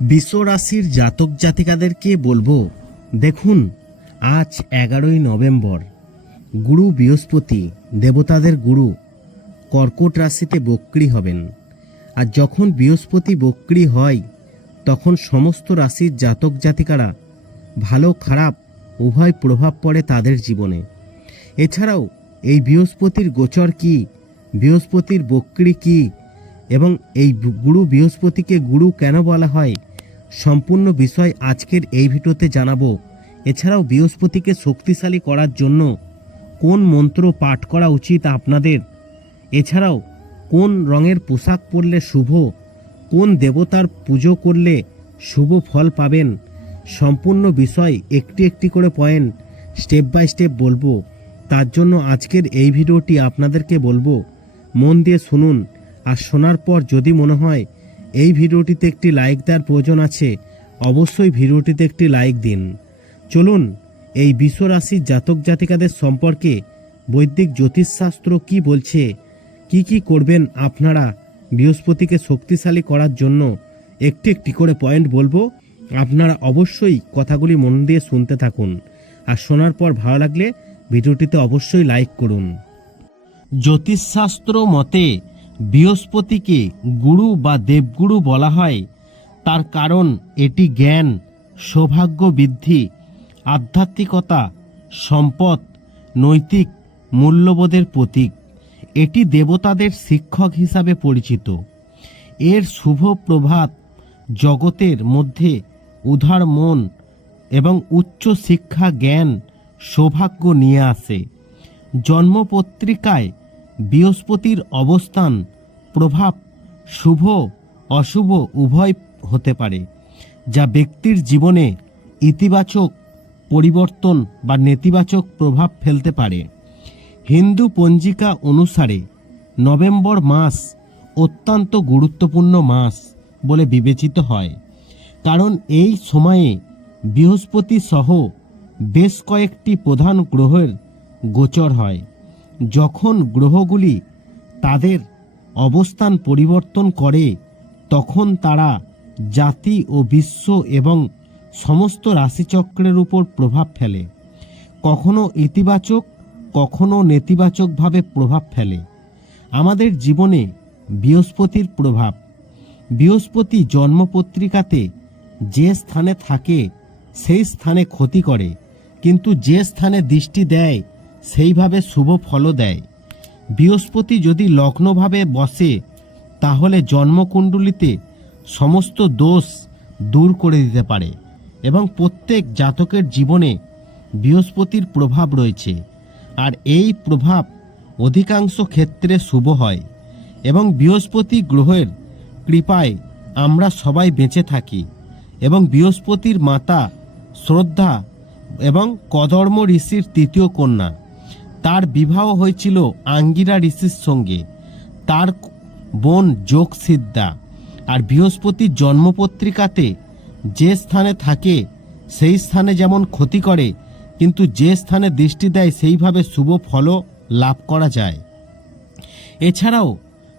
রাশির জাতক জাতিকাদেরকে বলব, দেখুন, আজ এগারোই নভেম্বর, গুরু বৃহস্পতি, দেবতাদের গুরু, কর্কট রাশিতে বক্রি হবেন। আর যখন বৃহস্পতি বক্রি হয়, তখন সমস্ত রাশির জাতক জাতিকারা ভালো খারাপ, উভয় প্রভাব পড়ে তাদের জীবনে। এছাড়াও এই বৃহস্পতির গোচর কি, বৃহস্পতির বক্রি কি এবং এই গুরু বৃহস্পতিকে গুরু কেন বলা হয়? সম্পূর্ণ বিষয় আজকের এই ভিডিওতে জানাব। এছাড়াও বৃহস্পতিকে শক্তিশালী করার জন্য কোন মন্ত্র পাঠ করা উচিত আপনাদের? এছাড়াও কোন রঙের পোশাক পরলে শুভ? কোন দেবতার পুজো করলে শুভ ফল পাবেন? সম্পূর্ণ বিষয় একটি একটি করে পয়েন্ট স্টেপ বাই স্টেপ বলব। তার জন্য আজকের এই ভিডিওটি আপনাদেরকে বলব, মন দিয়ে শুনুন। আর শোনার পর যদি মনে হয় এই ভিডিওটিতে একটি লাইক দেওয়ার প্রয়োজন আছে, অবশ্যই ভিডিওটিতে একটি লাইক দিন। চলুন, এই বিশ্ব রাশির জাতক জাতিকাদের সম্পর্কে বৈদিক জ্যোতিষশাস্ত্র কি বলছে, কি কি করবেন আপনারা বৃহস্পতিকে শক্তিশালী করার জন্য একটি একটি করে পয়েন্ট বলব, আপনারা অবশ্যই কথাগুলি মন দিয়ে শুনতে থাকুন। আর শোনার পর ভালো লাগলে ভিডিওটিতে অবশ্যই লাইক করুন। জ্যোতিষশাস্ত্র মতে বৃহস্পতিকে গুরু বা দেবগুরু বলা হয়। তার কারণ এটি জ্ঞান সৌভাগ্য বৃদ্ধি আধ্যাত্মিকতা, সম্পদ, নৈতিক মূল্যবোধের প্রতীক। এটি দেবতাদের শিক্ষক হিসাবে পরিচিত। এর শুভ প্রভাব জগতের মধ্যে উদার মন এবং উচ্চ শিক্ষা, জ্ঞান, সৌভাগ্য নিয়ে আসে। জন্মপত্রিকায় বৃহস্পতির অবস্থান, প্রভাব, শুভ, অশুভ, উভয় হতে পারে, যা ব্যক্তির জীবনে ইতিবাচক পরিবর্তন বা নেতিবাচক প্রভাব ফেলতে পারে। হিন্দু পঞ্জিকা অনুসারে নভেম্বর মাস অত্যন্ত গুরুত্বপূর্ণ মাস বলে বিবেচিত হয়, কারণ এই সময়ে বৃহস্পতি সহ বেশ কয়েকটি প্রধান গ্রহের গোচর হয়। যখন গ্রহগুলি তাদের অবস্থান পরিবর্তন করে, তখন তারা জাতি ও বিশ্ব এবং সমস্ত রাশিচক্রের উপর প্রভাব ফেলে। কখনো ইতিবাচক, কখনো নেতিবাচকভাবে প্রভাব ফেলে। আমাদের জীবনে বৃহস্পতির প্রভাব। বৃহস্পতি জন্মপত্রিকাতে যে স্থানে থাকে, সেই স্থানে ক্ষতি করে। কিন্তু যে স্থানে দৃষ্টি দেয় সেইভাবে শুভ ফলও দেয়। বৃহস্পতি যদি লগ্নভাবে বসে, তাহলে জন্মকুণ্ডলিতে সমস্ত দোষ দূর করে দিতে পারে এবং প্রত্যেক জাতকের জীবনে বৃহস্পতির প্রভাব রয়েছে। আর এই প্রভাব অধিকাংশ ক্ষেত্রে শুভ হয় এবং বৃহস্পতি গ্রহের কৃপায় আমরা সবাই বেঁচে থাকি এবং বৃহস্পতির মাতা শ্রদ্ধা এবং কদর্ম ঋষির তৃতীয় কন্যা। তার বিবাহ হয়েছিল আঙ্গিরা ঋষির সঙ্গে। তার বোন যোগ সিদ্ধা আর বৃহস্পতির জন্মপত্রিকাতে যে স্থানে থাকে সেই স্থানে যেমন ক্ষতি করে, কিন্তু যে স্থানে দৃষ্টি দেয় সেইভাবে শুভ ফলও লাভ করা যায়। এছাড়াও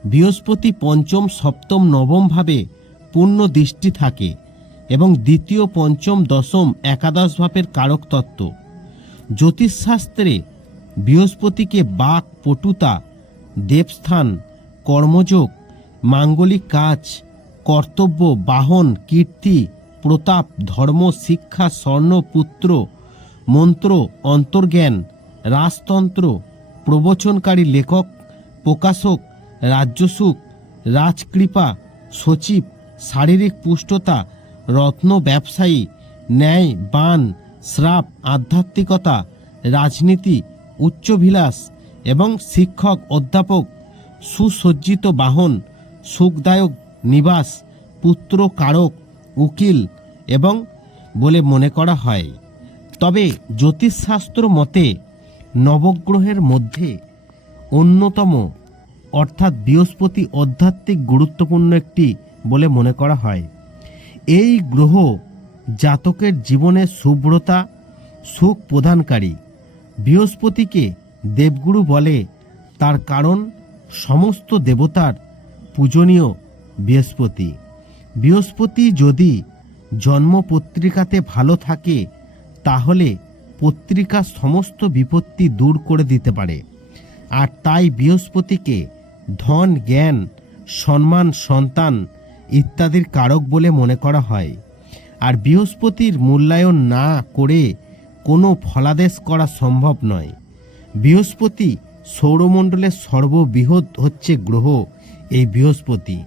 বৃহস্পতি পঞ্চম, সপ্তম নবমভাবে পূর্ণ দৃষ্টি থাকে এবং দ্বিতীয়, পঞ্চম, দশম, একাদশ ভাবের কারক তত্ত্ব। জ্যোতিষশাস্ত্রে বৃহস্পতিকে বাক, পটুতা, দেবস্থান, কর্মযোগ, মাঙ্গলিক কাজ, কর্তব্য, বাহন, কীর্তি, প্রতাপ, ধর্ম, শিক্ষা, স্বর্ণ, পুত্র, মন্ত্র, অন্তর্জ্ঞান, রাজতন্ত্র, প্রবচনকারী লেখক, প্রকাশক, রাজ্যসুখ, রাজকৃপা, সচিব, শারীরিক পুষ্টতা, রত্ন, ব্যবসায়ী, ন্যায়, বান, শ্রাপ, আধ্যাত্মিকতা, রাজনীতি উচ্চভিলাষ এবং শিক্ষক, অধ্যাপক, সুসজ্জিত বাহন, সুখদায়ক নিবাস, পুত্র কারক, উকিল এবং বলে মনে করা হয়। তবে জ্যোতিষশাস্ত্র মতে নবগ্রহের মধ্যে অন্যতম, অর্থাৎ বৃহস্পতি আধ্যাত্মিক গুরুত্বপূর্ণ একটি বলে মনে করা হয়। এই গ্রহ জাতকের জীবনে শুভ্রতা সুখ প্রদানকারী। বৃহস্পতিকে দেবগুরু বলে। তার কারণ সমস্ত দেবতার পূজনীয় বৃহস্পতি। বৃহস্পতি যদি জন্ম পত্রিকাতে ভালো থাকে, তাহলে পত্রিকার সমস্ত বিপত্তি দূর করে দিতে পারে। আর তাই বৃহস্পতিকে ধন, জ্ঞান, সম্মান, সন্তান ইত্যাদির কারক বলে মনে করা হয়। আর বৃহস্পতির মূল্যায়ন না করে কোনো ফলাদেশ করা সম্ভব নয়। বৃহস্পতি সৌরমণ্ডলের সর্ববৃহৎ হচ্ছে গ্রহ, এই বৃহস্পতি।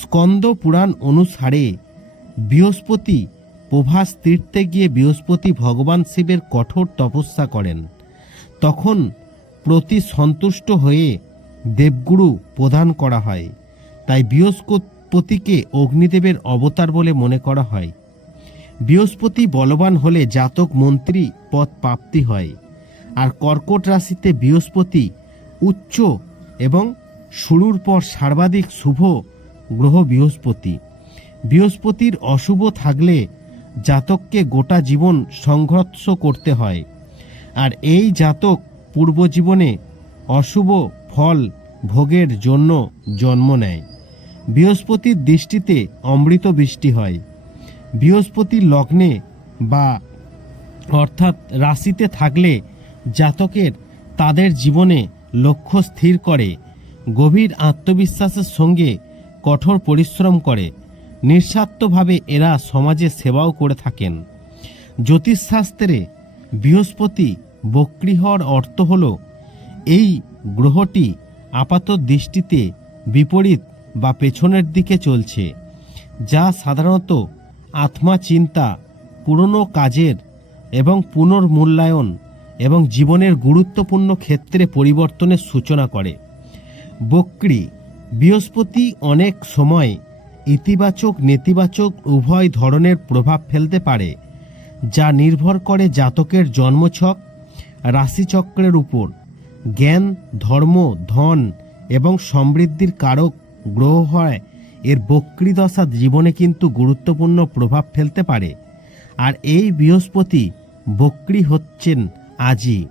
স্কন্দ পুরাণ অনুসারে বৃহস্পতি প্রভাস তীর্থে গিয়ে বৃহস্পতি ভগবান শিবের কঠোর তপস্যা করেন। তখন প্রতি সন্তুষ্ট হয়ে দেবগুরু প্রদান করা হয়। তাই বৃহস্পতিকে অগ্নিদেবের অবতার বলে মনে করা হয়। বৃহস্পতি বলবান হলে জাতক মন্ত্রী পদ প্রাপ্তি হয়। আর কর্কট রাশিতে বৃহস্পতি উচ্চ এবং শুরুর পর সর্বাধিক শুভ গ্রহ বৃহস্পতি। বৃহস্পতির অশুভ থাকলে জাতককে গোটা জীবন সংঘর্ষ করতে হয়। আর এই জাতক পূর্বজীবনে অশুভ ফল ভোগের জন্য জন্ম নেয়। বৃহস্পতির দৃষ্টিতে অমৃত বৃষ্টি হয়। বৃহস্পতির লগ্নে বা অর্থাৎ রাশিতে থাকলে জাতকের তাদের জীবনে লক্ষ্য স্থির করে, গভীর আত্মবিশ্বাসের সঙ্গে কঠোর পরিশ্রম করে, নিঃস্বার্থভাবে এরা সমাজে সেবাও করে থাকেন। জ্যোতিষশাস্ত্রে বৃহস্পতি বক্রী হওয়ার অর্থ হল, এই গ্রহটি আপাত দৃষ্টিতে বিপরীত বা পেছনের দিকে চলছে, যা সাধারণত আত্মা চিন্তা পুরনো কাজের এবং পুনর্মূল্যায়ন এবং জীবনের গুরুত্বপূর্ণ ক্ষেত্রে পরিবর্তনের সূচনা করে। বক্রি, বৃহস্পতি অনেক সময় ইতিবাচক, নেতিবাচক উভয় ধরনের প্রভাব ফেলতে পারে, যা নির্ভর করে জাতকের জন্মছক, রাশিচক্রের উপর। জ্ঞান, ধর্ম, ধন এবং সমৃদ্ধির কারক গ্রহ হয় এর বক্রী দশা জীবনে কিন্তু গুরুত্বপূর্ণ প্রভাব ফেলতে পারে। আর এই বৃহস্পতি বক্রী হচ্ছেন আজই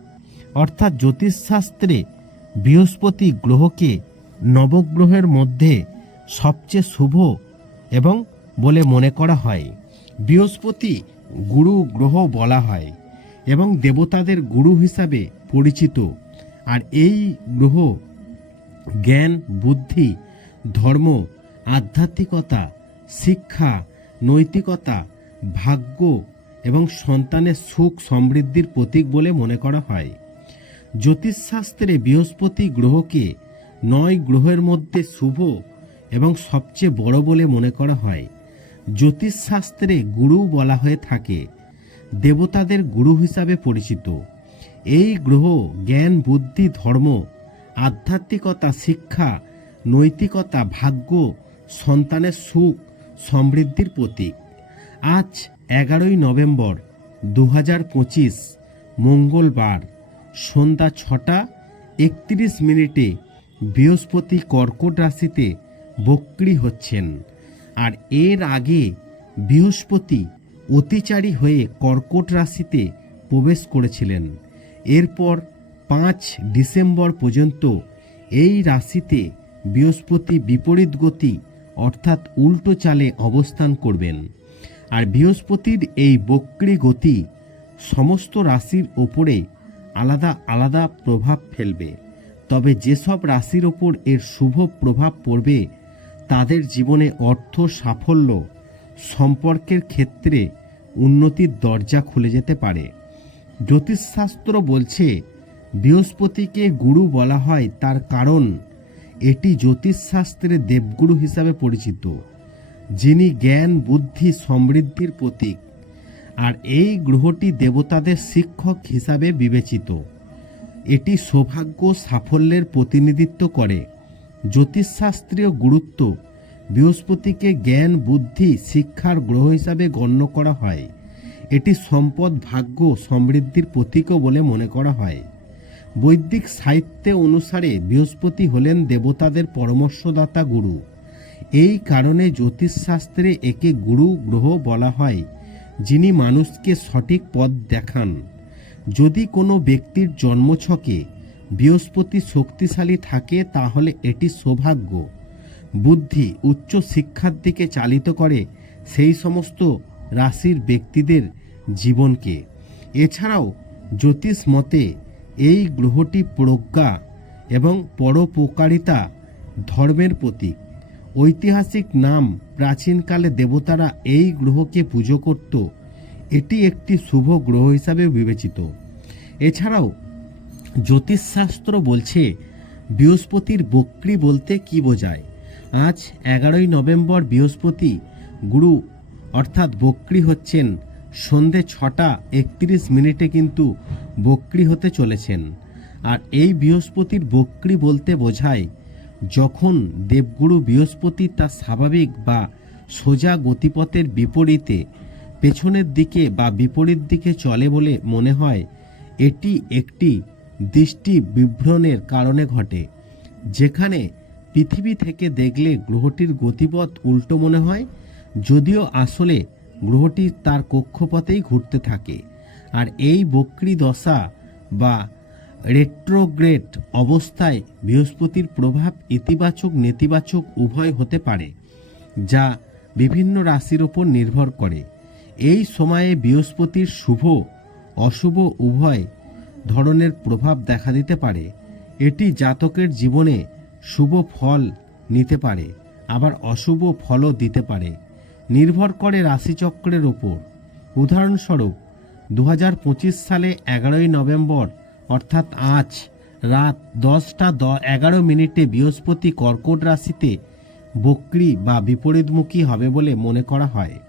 অর্থাৎ জ্যোতিষশাস্ত্রে বৃহস্পতি গ্রহকে নবগ্রহের মধ্যে সবচেয়ে শুভ এবং বলে মনে করা হয়। বৃহস্পতি গুরু গ্রহ বলা হয় এবং দেবতাদের গুরু হিসাবে পরিচিত। আর এই গ্রহ জ্ঞান, বুদ্ধি, ধর্ম আধ্যাত্মিকতা, শিক্ষা, নৈতিকতা, ভাগ্য এবং সন্তানের সুখ সমৃদ্ধির প্রতীক বলে মনে করা হয়। জ্যোতিষশাস্ত্রে বৃহস্পতি গ্রহকে নয় গ্রহের মধ্যে শুভ এবং সবচেয়ে বড় বলে মনে করা হয়। জ্যোতিষশাস্ত্রে গুরু বলা হয়ে থাকে, দেবতাদের গুরু হিসাবে পরিচিত। এই গ্রহ জ্ঞান, বুদ্ধি, ধর্ম, আধ্যাত্মিকতা, শিক্ষা, নৈতিকতা, ভাগ্য সন্তানের সুখ সমৃদ্ধির প্রতীক। আজ এগারোই নভেম্বর দু হাজার পঁচিশ, মঙ্গলবার, সন্ধ্যা ছটা একত্রিশ মিনিটে বৃহস্পতি কর্কট রাশিতে বক্রী হচ্ছেন। আর এর আগে বৃহস্পতি অতিচারী হয়ে কর্কট রাশিতে প্রবেশ করেছিলেন। এরপর পাঁচ ডিসেম্বর পর্যন্ত এই রাশিতে বৃহস্পতি বিপরীত গতি অর্থাৎ উল্টো চালে অবস্থান করবেন। আর বৃহস্পতির এই বক্রী গতি সমস্ত রাশির ওপরে আলাদা আলাদা প্রভাব ফেলবে। তবে যেসব রাশির ওপর এর শুভ প্রভাব পড়বে, তাদের জীবনে অর্থ সাফল্য সম্পর্কের ক্ষেত্রে উন্নতির দরজা খুলে যেতে পারে। জ্যোতিষশাস্ত্র বলছে, বৃহস্পতিকে গুরু বলা হয় তার কারণ এটি জ্যোতিষশাস্ত্রে দেবগুরু হিসাবে পরিচিত, যিনি জ্ঞান, বুদ্ধি, সমৃদ্ধির প্রতীক, আর এই গ্রহটি দেবতাদের শিক্ষক হিসাবে বিবেচিত। এটি সৌভাগ্য সাফল্যের প্রতিনিধিত্ব করে। জ্যোতিষশাস্ত্রীয় গুরুত্ব বৃহস্পতিকে জ্ঞান, বুদ্ধি, শিক্ষার গ্রহ হিসাবে গণ্য করা হয়। এটি সম্পদ, ভাগ্য সমৃদ্ধির প্রতীকও বলে মনে করা হয়। বৈদিক সাহিত্যে অনুসারে বৃহস্পতি হলেন দেবতাদের পরামর্শদাতা গুরু। এই কারণে জ্যোতিষশাস্ত্রে একে গুরু গ্রহ বলা হয়, যিনি মানুষকে সঠিক পথ দেখান। যদি কোনো ব্যক্তির জন্মছকে বৃহস্পতি শক্তিশালী থাকে, তাহলে এটি সৌভাগ্য। বুদ্ধি উচ্চ শিক্ষার দিকে চালিত করে সেই সমস্ত রাশির ব্যক্তিদের জীবনকে। এছাড়াও জ্যোতিষ মতে এই গ্রহটি প্রজ্ঞা এবং পরোপকারিতা ধর্মের প্রতীক। ঐতিহাসিক নাম প্রাচীনকালে দেবতারা এই গ্রহকে পুজো করত। এটি একটি শুভ গ্রহ হিসাবে বিবেচিত। এছাড়াও জ্যোতিষশাস্ত্র বলছে, বৃহস্পতির বক্রি বলতে কি বোঝায়? আজ এগারোই নভেম্বর বৃহস্পতি গুরু অর্থাৎ বক্রি হচ্ছেন সন্ধে ছটা একত্রিশ মিনিটে কিন্তু বক্রি হতে চলেছেন। আর এই বৃহস্পতির বক্রি বলতে বোঝায়, যখন দেবগুরু বৃহস্পতি তার স্বাভাবিক বা সোজা গতিপথের বিপরীতে পেছনের দিকে বা বিপরীত দিকে চলে বলে মনে হয়, এটি একটি দৃষ্টি বিভ্রণের কারণে ঘটে, যেখানে পৃথিবী থেকে দেখলে গ্রহটির গতিপথ উল্টো মনে হয়, যদিও আসলে গ্রহটি তার কক্ষপথেই ঘুরতে থাকে। আর এই বক্রি দশা বা রেট্রোগ্রেড অবস্থায় বৃহস্পতির প্রভাব ইতিবাচক নেতিবাচক উভয় হতে পারে, যা বিভিন্ন রাশির ওপর নির্ভর করে। এই সময়ে বৃহস্পতির শুভ, অশুভ উভয় ধরনের প্রভাব দেখা দিতে পারে। এটি জাতকের জীবনে শুভ ফল নিতে পারে, আবার অশুভ ফলও দিতে পারে। নির্ভর করে রাশিচক্রের ওপর। উদাহরণস্বরূপ দু হাজার পঁচিশ সালে এগারোই নভেম্বর, অর্থাৎ আজ, রাত দশটা দ, এগারো মিনিটে বৃহস্পতি কর্কট রাশিতে বক্রি বা বিপরীতমুখী হবে বলে মনে করা হয়।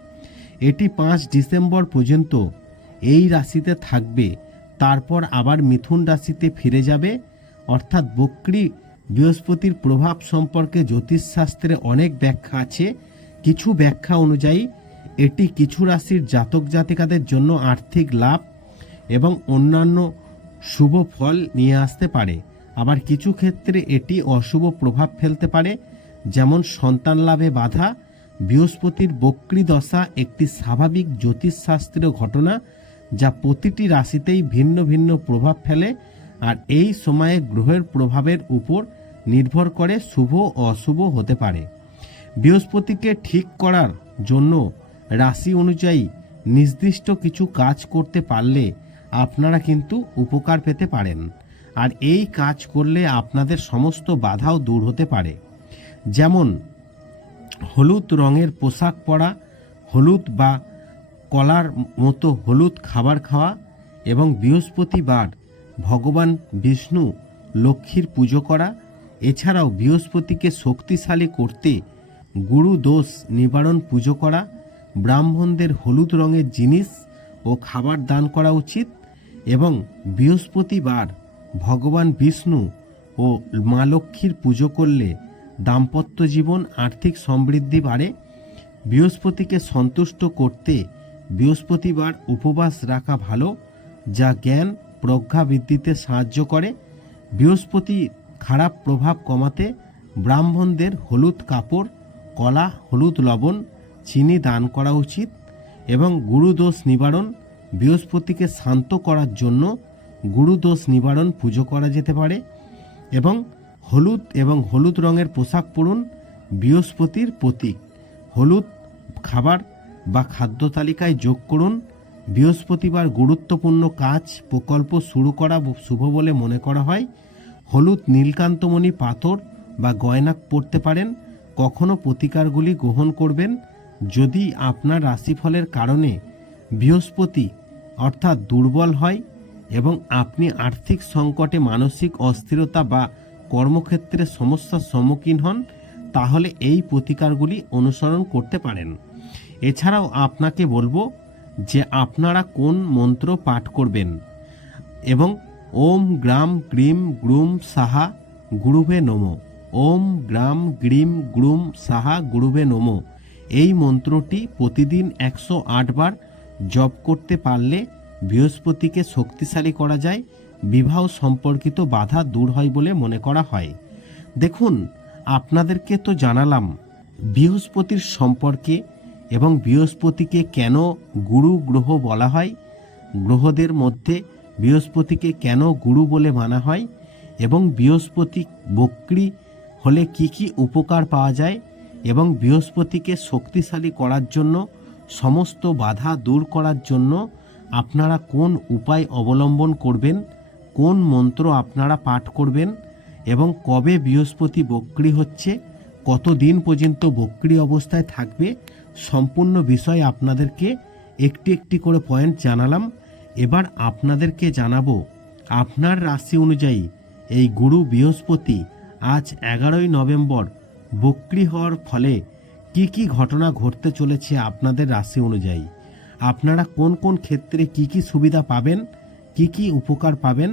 এটি পাঁচ ডিসেম্বর পর্যন্ত এই রাশিতে থাকবে, তারপর আবার মিথুন রাশিতে ফিরে যাবে। অর্থাৎ বক্রি বৃহস্পতির প্রভাব সম্পর্কে জ্যোতিষশাস্ত্রে অনেক ব্যাখ্যা আছে। কিছু ব্যাখ্যা অনুযায়ী, এটি কিছু রাশির জাতক জাতিকাদের জন্য আর্থিক লাভ এবং অন্যান্য শুভ ফল নিয়ে আসতে পারে। আবার কিছু ক্ষেত্রে এটি অশুভ প্রভাব ফেলতে পারে, যেমন সন্তান লাভে বাধা, বৃহস্পতির বক্রি দশা একটি স্বাভাবিক জ্যোতিষশাস্ত্রীয় ঘটনা যা প্রতিটি রাশিতেই ভিন্ন ভিন্ন প্রভাব ফেলে আর এই সময়ে গ্রহের প্রভাবের উপর নির্ভর করে শুভ অশুভ হতে পারে। বৃহস্পতিকে ঠিক করার জন্য রাশি অনুযায়ী নির্দিষ্ট কিছু কাজ করতে পারলে আপনারা কিন্তু উপকার পেতে পারেন। আর এই কাজ করলে আপনাদের সমস্ত বাধাও দূর হতে পারে। যেমন, হলুদ রঙের পোশাক পরা, হলুদ বা কলার মতো হলুদ খাবার খাওয়া এবং বৃহস্পতিবার ভগবান বিষ্ণু লক্ষ্মীর পুজো করা। এছাড়াও বৃহস্পতিকে শক্তিশালী করতে গুরু দোষ নিবারণ পুজো করা, ব্রাহ্মণদের হলুদ রঙের জিনিস ও খাবার দান করা উচিত এবং বৃহস্পতিবার ভগবান বিষ্ণু ও মা লক্ষ্মীর পুজো করলে দাম্পত্য জীবন আর্থিক সমৃদ্ধি বাড়ে। বৃহস্পতিকে সন্তুষ্ট করতে বৃহস্পতিবার উপবাস রাখা ভালো, যা জ্ঞান, প্রজ্ঞা বৃদ্ধিতে সাহায্য করে। বৃহস্পতি খারাপ প্রভাব কমাতে ব্রাহ্মণদের হলুদ কাপড় কলা, হলুদ, লবণ, চিনি দান করা উচিত এবং গুরুদোষ নিবারণ বৃহস্পতিকে শান্ত করার জন্য গুরুদোষ নিবারণ পুজো করা যেতে পারে এবং হলুদ এবং হলুদ রঙের পোশাক পরুন বৃহস্পতির প্রতীক। হলুদ খাবার বা খাদ্য তালিকায় যোগ করুন। বৃহস্পতিবার গুরুত্বপূর্ণ কাজ, প্রকল্প শুরু করা শুভ বলে মনে করা হয়। হলুদ নীলকান্তমণি পাথর বা গয়না পরতে পারেন। কখনো প্রতিকারগুলি গ্রহণ করবেন যদি আপনার রাশিফলের কারণে বৃহস্পতি অর্থাৎ দুর্বল হয় এবং আপনি আর্থিক সংকটে মানসিক অস্থিরতা বা কর্মক্ষেত্রে সমস্যার সম্মুখীন হন, তাহলে এই প্রতিকারগুলি অনুসরণ করতে পারেন। এছাড়াও আপনাকে বলব যে আপনারা কোন মন্ত্র পাঠ করবেন এবং ওম গ্রাম গ্রিম গ্রুম সাহা গুরুভে নমো। ওম গ্রাম গ্রিম গ্রুম সাহা গুরুবে নমো। এই মন্ত্রটি প্রতিদিন একশো আট বার জপ করতে পারলে বৃহস্পতিকে শক্তিশালী করা যায়, বিবাহ সম্পর্কিত বাধা দূর হয় বলে মনে করা হয়। দেখুন, আপনাদেরকে তো জানালাম, বৃহস্পতির সম্পর্কে এবং বৃহস্পতিকে কেন গুরু গ্রহ বলা হয়, গ্রহদের মধ্যে বৃহস্পতিকে কেন গুরু বলে মানা হয় এবং বৃহস্পতি বক্রি হলে কি কি উপকার পাওয়া যায় এবং বৃহস্পতিকে শক্তিশালী করার জন্য, সমস্ত বাধা দূর করার জন্য আপনারা কোন উপায় অবলম্বন করবেন, কোন মন্ত্র আপনারা পাঠ করবেন এবং কবে বৃহস্পতি বক্রি হচ্ছে কত দিন পর্যন্ত বক্রি অবস্থায় থাকবে, সম্পূর্ণ বিষয় আপনাদেরকে একটি একটি করে পয়েন্ট জানালাম। এবার আপনাদেরকে জানাব, আপনার রাশি অনুযায়ী এই গুরু বৃহস্পতি আজ এগারোই নভেম্বর। বক্রি হওয়ার ফলে কি কি ঘটনা ঘটতে চলেছে আপনাদের রাশি অনুযায়ী? আপনারা কোন কোন ক্ষেত্রে কি কি সুবিধা পাবেন? কি কি উপকার পাবেন?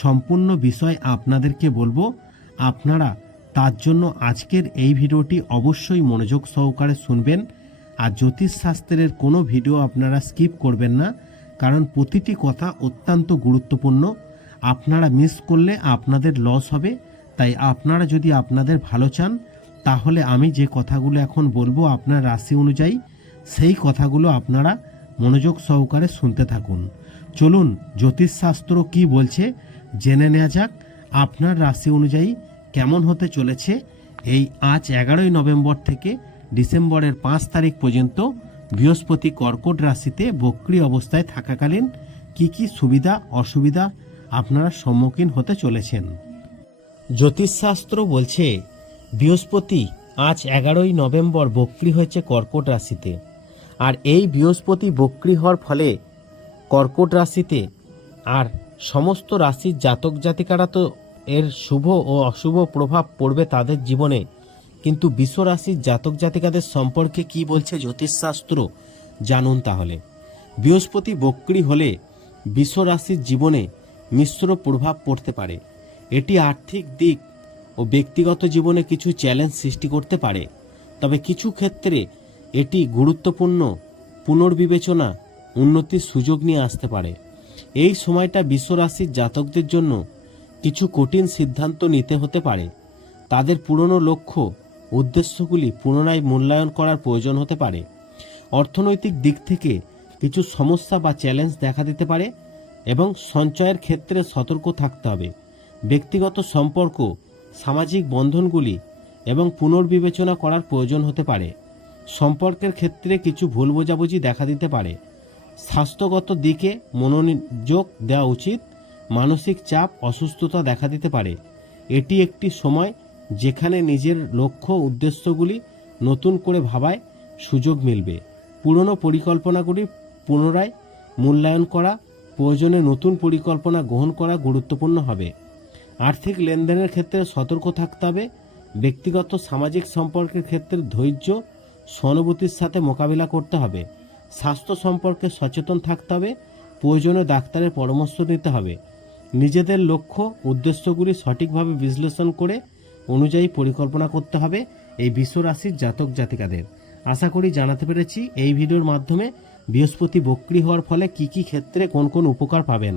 সম্পূর্ণ বিষয় আপনাদেরকে বলব। আপনারা তার জন্য আজকের এই ভিডিওটি অবশ্যই মনোযোগ সহকারে শুনবেন। আর জ্যোতিষশাস্ত্রের কোনো ভিডিও আপনারা স্কিপ করবেন না, কারণ প্রতিটি কথা অত্যন্ত গুরুত্বপূর্ণ। আপনারা মিস করলে আপনাদের লস হবে। তাই আপনারা যদি আপনাদের ভালো চান, তাহলে আমি যে কথাগুলো এখন বলব আপনার রাশি অনুযায়ী, সেই কথাগুলো আপনারা মনোযোগ সহকারে শুনতে থাকুন। চলুন, জ্যোতিষশাস্ত্র কি বলছে জেনে নেওয়া যাক, আপনার রাশি অনুযায়ী কেমন হতে চলেছে এই আজ এগারোই নভেম্বর থেকে ডিসেম্বরের পাঁচ তারিখ পর্যন্ত বৃহস্পতি কর্কট রাশিতে বক্রি অবস্থায় থাকাকালীন কি কি সুবিধা, অসুবিধা আপনারা সম্মুখীন হতে চলেছেন। জ্যোতিষশাস্ত্র বলছে, বৃহস্পতি আজ এগারোই নভেম্বর বক্রি হয়েছে কর্কট রাশিতে। আর এই বৃহস্পতি বক্রি হওয়ার ফলে কর্কট রাশিতে আর সমস্ত রাশির জাতক জাতিকারা তো এর শুভ ও অশুভ প্রভাব পড়বে তাদের জীবনে। কিন্তু বিশ্ব রাশির জাতক জাতিকাদের সম্পর্কে কি বলছে জ্যোতিষশাস্ত্র? জানুন তাহলে। বৃহস্পতি বক্রি হলে বিশ্ব রাশির জীবনে মিশ্র প্রভাব পড়তে পারে। এটি আর্থিক দিক ও ব্যক্তিগত জীবনে কিছু চ্যালেঞ্জ সৃষ্টি করতে পারে। তবে কিছু ক্ষেত্রে এটি গুরুত্বপূর্ণ পুনর্বিবেচনা উন্নতির সুযোগ নিয়ে আসতে পারে। এই সময়টা বিশ্বরাশির জাতকদের জন্য কিছু কঠিন সিদ্ধান্ত নিতে হতে পারে। তাদের পুরনো লক্ষ্য, উদ্দেশ্যগুলি পুনরায় মূল্যায়ন করার প্রয়োজন হতে পারে। অর্থনৈতিক দিক থেকে কিছু সমস্যা বা চ্যালেঞ্জ দেখা দিতে পারে এবং সঞ্চয়ের ক্ষেত্রে সতর্ক থাকতে হবে। ব্যক্তিগত সম্পর্ক, সামাজিক বন্ধনগুলি এবং পুনর্বিবেচনা করার প্রয়োজন হতে পারে। সম্পর্কের ক্ষেত্রে কিছু ভুল বোঝাবুঝি দেখা দিতে পারে। স্বাস্থ্যগত দিকে মনোযোগ দেওয়া উচিত, মানসিক চাপ, অসুস্থতা দেখা দিতে পারে। এটি একটি সময় যেখানে নিজের লক্ষ্য উদ্দেশ্যগুলি নতুন করে ভাবায় সুযোগ মিলবে। পুরনো পরিকল্পনাগুলি পুনরায় মূল্যায়ন করা, প্রয়োজনে নতুন পরিকল্পনা গ্রহণ করা গুরুত্বপূর্ণ হবে। আর্থিক লেনদেনের ক্ষেত্রে সতর্ক থাকতে হবে, ব্যক্তিগত সামাজিক সম্পর্কের ক্ষেত্রে ধৈর্য, সহানুভূতির সাথে মোকাবিলা করতে হবে, স্বাস্থ্য সম্পর্কে সচেতন থাকতে হবে প্রয়োজনে ডাক্তারের পরামর্শ নিতে হবে। নিজেদের লক্ষ্য, উদ্দেশ্যগুলি সঠিকভাবে বিশ্লেষণ করে অনুযায়ী পরিকল্পনা করতে হবে এই বিশ্বরাশির জাতক জাতিকাদের। আশা করি জানাতে পেরেছি এই ভিডিওর মাধ্যমে বৃহস্পতি বক্রি হওয়ার ফলে কি কি ক্ষেত্রে কোন কোন উপকার পাবেন।